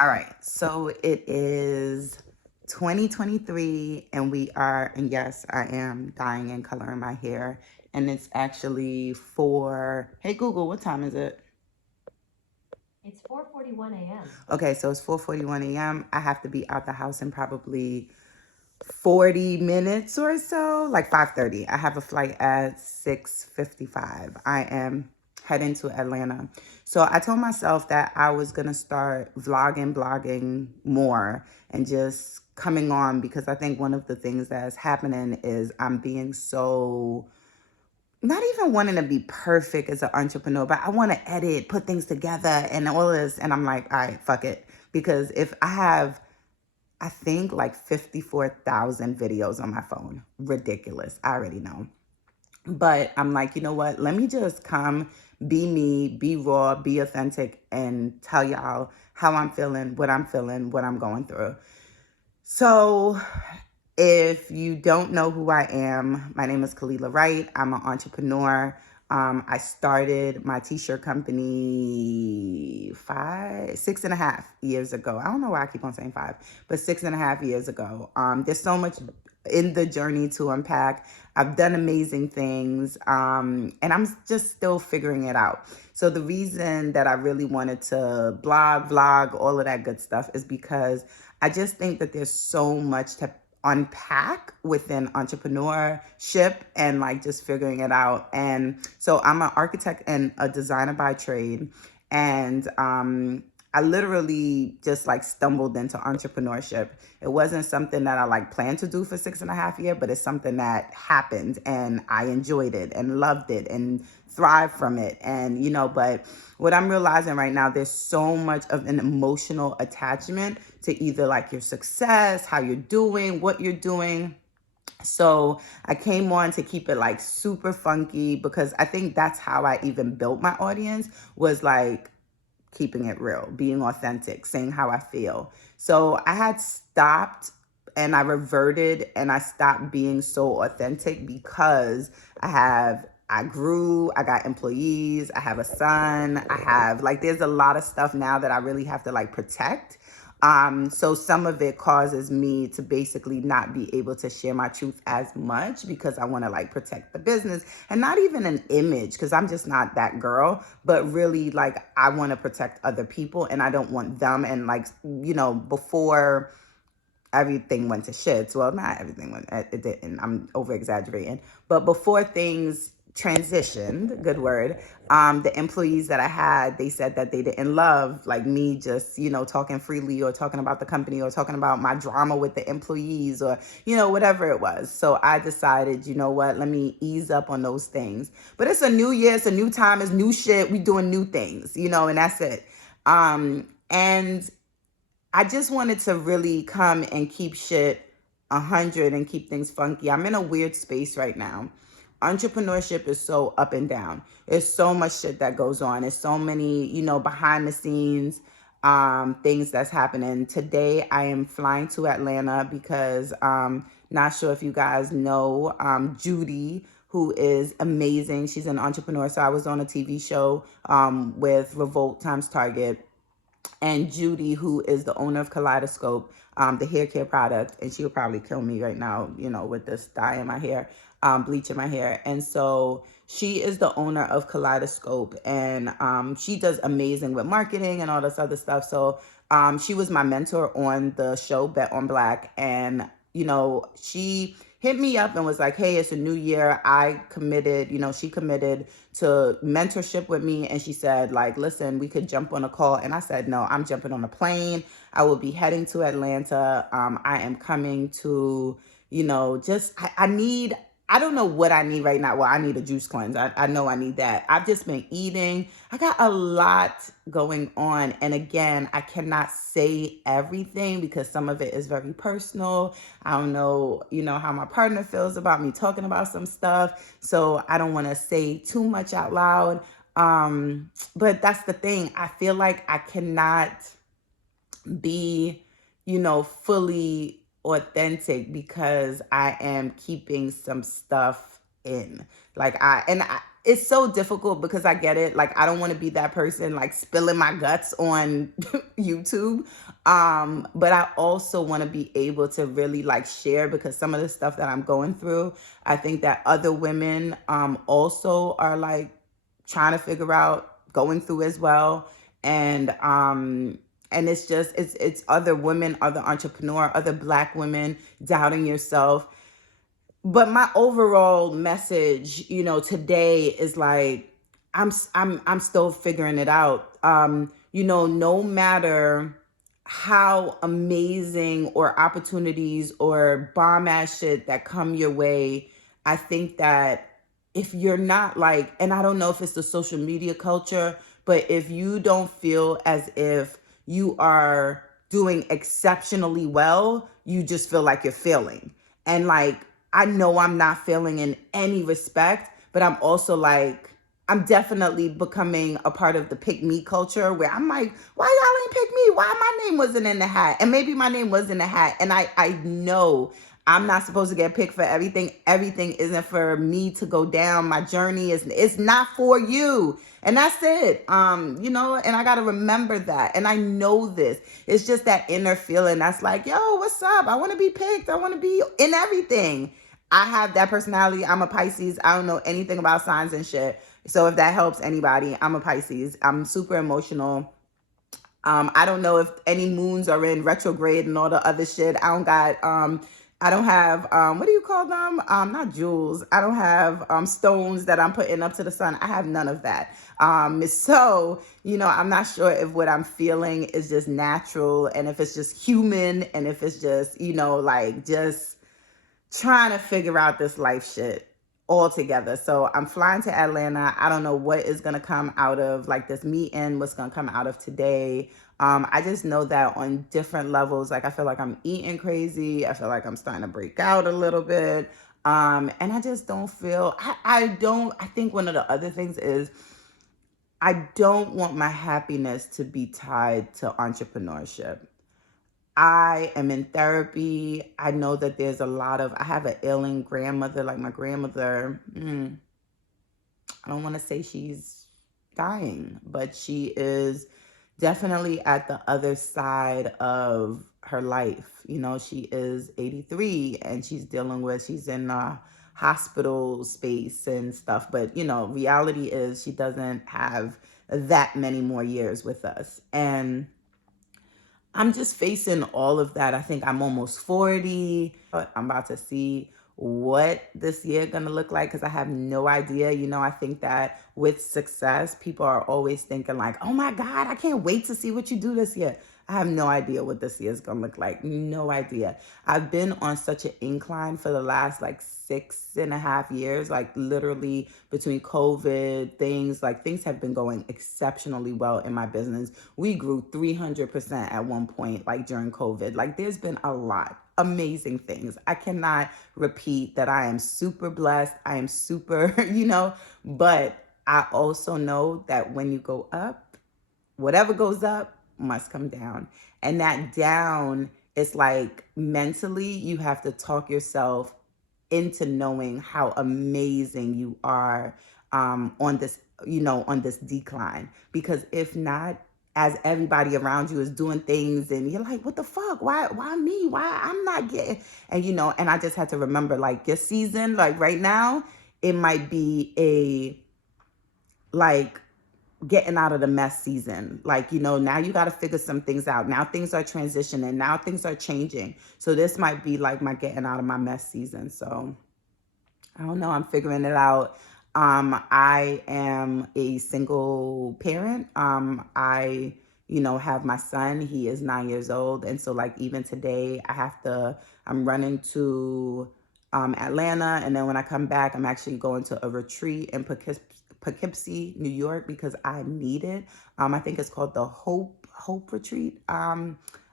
All right, so it is 2023, and and yes, I am dyeing and coloring my hair, and it's actually hey Google, what time is it? It's 4:41 a.m. Okay, so it's 4:41 a.m. I have to be out the house in probably 40 minutes or so, like 5:30. I have a flight at 6:55. I am heading to Atlanta. So I told myself that I was going to start blogging more and just coming on, because I think one of the things that's happening is I'm being so, not even wanting to be perfect as an entrepreneur, but I want to edit, put things together and all this. And I'm like, all right, fuck it. Because if I think like 54,000 videos on my phone. Ridiculous. I already know. But I'm like, you know what? Let me just come, be me, be raw, be authentic, and tell y'all how I'm feeling, what I'm going through. So, if you don't know who I am, my name is Kalila Wright. I'm an entrepreneur. I started my t-shirt company 6.5 years ago. I don't know why I keep on saying 5, but 6.5 years ago. There's so much in the journey to unpack. I've done amazing things, and I'm just still figuring it out. So the reason that I really wanted to vlog, all of that good stuff is because I just think that there's so much to unpack within entrepreneurship and like just figuring it out. And so I'm an architect and a designer by trade. And I literally just like stumbled into entrepreneurship. It wasn't something that I like planned to do for 6.5 years, but it's something that happened and I enjoyed it and loved it and thrived from it. And, but what I'm realizing right now, there's so much of an emotional attachment to either like your success, how you're doing, what you're doing. So I came on to keep it like super funky, because I think that's how I even built my audience, was like keeping it real, being authentic, saying how I feel. So I had stopped and I reverted and I stopped being so authentic because I grew, I got employees, I have a son, I have like, there's a lot of stuff now that I really have to like protect. So some of it causes me to basically not be able to share my truth as much, because I want to like protect the business, and not even an image, because I'm just not that girl, but really like I want to protect other people and I don't want them. And like, before everything went to shit. Well, not everything went, it didn't. I'm over exaggerating. But before things transitioned, good word, the employees that I had, they said that they didn't love like me just, talking freely or talking about the company or talking about my drama with the employees or, whatever it was. So I decided, you know what, let me ease up on those things. But it's a new year, it's a new time, it's new shit. We doing new things, and that's it. And I just wanted to really come and keep shit 100 and keep things funky. I'm in a weird space right now. Entrepreneurship is so up and down. There's so much shit that goes on. There's so many, behind the scenes things that's happening. Today, I am flying to Atlanta because not sure if you guys know Judy, who is amazing. She's an entrepreneur. So I was on a TV show with Revolt times Target, and Judy, who is the owner of Kaleidoscope, the hair care product, and she would probably kill me right now, with this dye in my hair, bleach in my hair. And so she is the owner of Kaleidoscope, and she does amazing with marketing and all this other stuff. So she was my mentor on the show Bet on Black, and she hit me up and was like, hey, it's a new year. I committed, she committed to mentorship with me. And she said, like, listen, we could jump on a call. And I said, no, I'm jumping on a plane. I will be heading to Atlanta. I am coming to, I don't know what I need right now. Well, I need a juice cleanse. I know I need that. I've just been eating. I got a lot going on. And again, I cannot say everything because some of it is very personal. I don't know, how my partner feels about me talking about some stuff. So I don't want to say too much out loud. But that's the thing. I feel like I cannot be, fully authentic because I am keeping some stuff in. Like it's so difficult because I get it. Like, I don't want to be that person like spilling my guts on YouTube. But I also want to be able to really like share, because some of the stuff that I'm going through, I think that other women also are like trying to figure out, going through as well. And it's just it's other women, other entrepreneur, other Black women doubting yourself. But my overall message, today is like, I'm still figuring it out. No matter how amazing or opportunities or bomb ass shit that come your way, I think that if you're not like, and I don't know if it's the social media culture, but if you don't feel as if you are doing exceptionally well, you just feel like you're failing. And like, I know I'm not failing in any respect, but I'm also like, I'm definitely becoming a part of the pick me culture, where I'm like, why y'all ain't pick me? Why my name wasn't in the hat? And maybe my name was in the hat. And I know I'm not supposed to get picked for everything. Everything isn't for me to go down. My journey it's not for you. And that's it. And I gotta remember that. And I know this. It's just that inner feeling that's like, yo, what's up? I wanna be picked. I wanna be in everything. I have that personality. I'm a Pisces. I don't know anything about signs and shit. So if that helps anybody, I'm a Pisces. I'm super emotional. I don't know if any moons are in retrograde and all the other shit. I don't have what do you call them? Not jewels. I don't have stones that I'm putting up to the sun. I have none of that. So, I'm not sure if what I'm feeling is just natural, and if it's just human, and if it's just, like just trying to figure out this life shit all together. So I'm flying to Atlanta. I don't know what is going to come out of like this meeting, what's going to come out of today. I just know that on different levels, like I feel like I'm eating crazy. I feel like I'm starting to break out a little bit. And I just don't feel, I think one of the other things is, I don't want my happiness to be tied to entrepreneurship. I am in therapy. I know that I have an ailing grandmother. Like my grandmother, I don't want to say she's dying, but she is definitely at the other side of her life. She is 83 and she's in a hospital space and stuff. But, reality is she doesn't have that many more years with us. And I'm just facing all of that. I think I'm almost 40. I'm about to see what this year gonna look like, because I have no idea. I think that with success, people are always thinking like, oh my God, I can't wait to see what you do this year. I have no idea what this year is gonna look like. No idea. I've been on such an incline for the last like 6.5 years, like literally between COVID, things have been going exceptionally well in my business. We grew 300% at one point, like during COVID. Like there's been a lot amazing things. I cannot repeat that I am super blessed. I am super, but I also know that when you go up, whatever goes up must come down. And that down is like mentally, you have to talk yourself into knowing how amazing you are on this decline. Because if not, as everybody around you is doing things and you're like, what the fuck? Why me? Why I'm not getting, and I just had to remember, like, your season, like right now, it might be a like getting out of the mess season. Like, now you got to figure some things out. Now things are transitioning. Now things are changing. So this might be like my getting out of my mess season. So I don't know. I'm figuring it out. I am a single parent. I have my son. He is 9 years old. And so like even today I'm running to Atlanta. And then when I come back, I'm actually going to a retreat in Poughkeepsie, New York, because I need it. I think it's called the Hope Retreat.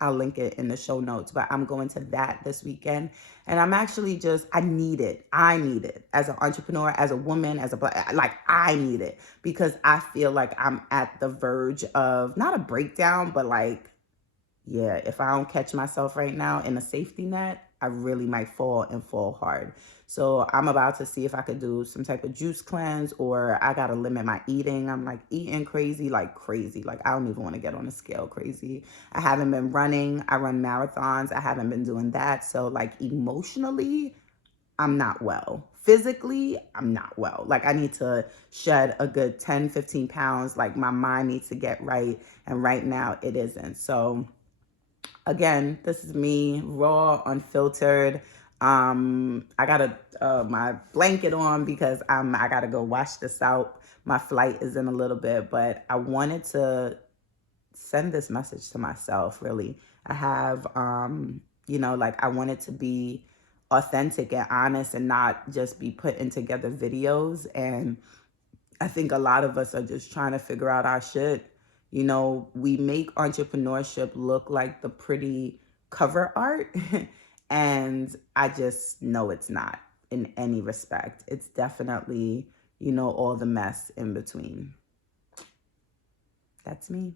I'll link it in the show notes, but I'm going to that this weekend. And I'm actually I need it. I need it as an entrepreneur, as a woman, I need it, because I feel like I'm at the verge of not a breakdown, but like, yeah, if I don't catch myself right now in a safety net, I really might fall hard. So I'm about to see if I could do some type of juice cleanse, or I gotta limit my eating. I'm like eating crazy, like crazy. Like I don't even want to get on a scale crazy. I haven't been running. I run marathons. I haven't been doing that. So like emotionally, I'm not well. Physically, I'm not well. Like I need to shed a good 10, 15 pounds. Like my mind needs to get right. And right now it isn't. So again, this is me, raw, unfiltered. I got my blanket on because I gotta go wash this out. My flight is in a little bit, but I wanted to send this message to myself, really. I have like I want it to be authentic and honest and not just be putting together videos. And I think a lot of us are just trying to figure out our shit. We make entrepreneurship look like the pretty cover art. And I just know it's not in any respect. It's definitely, all the mess in between. That's me.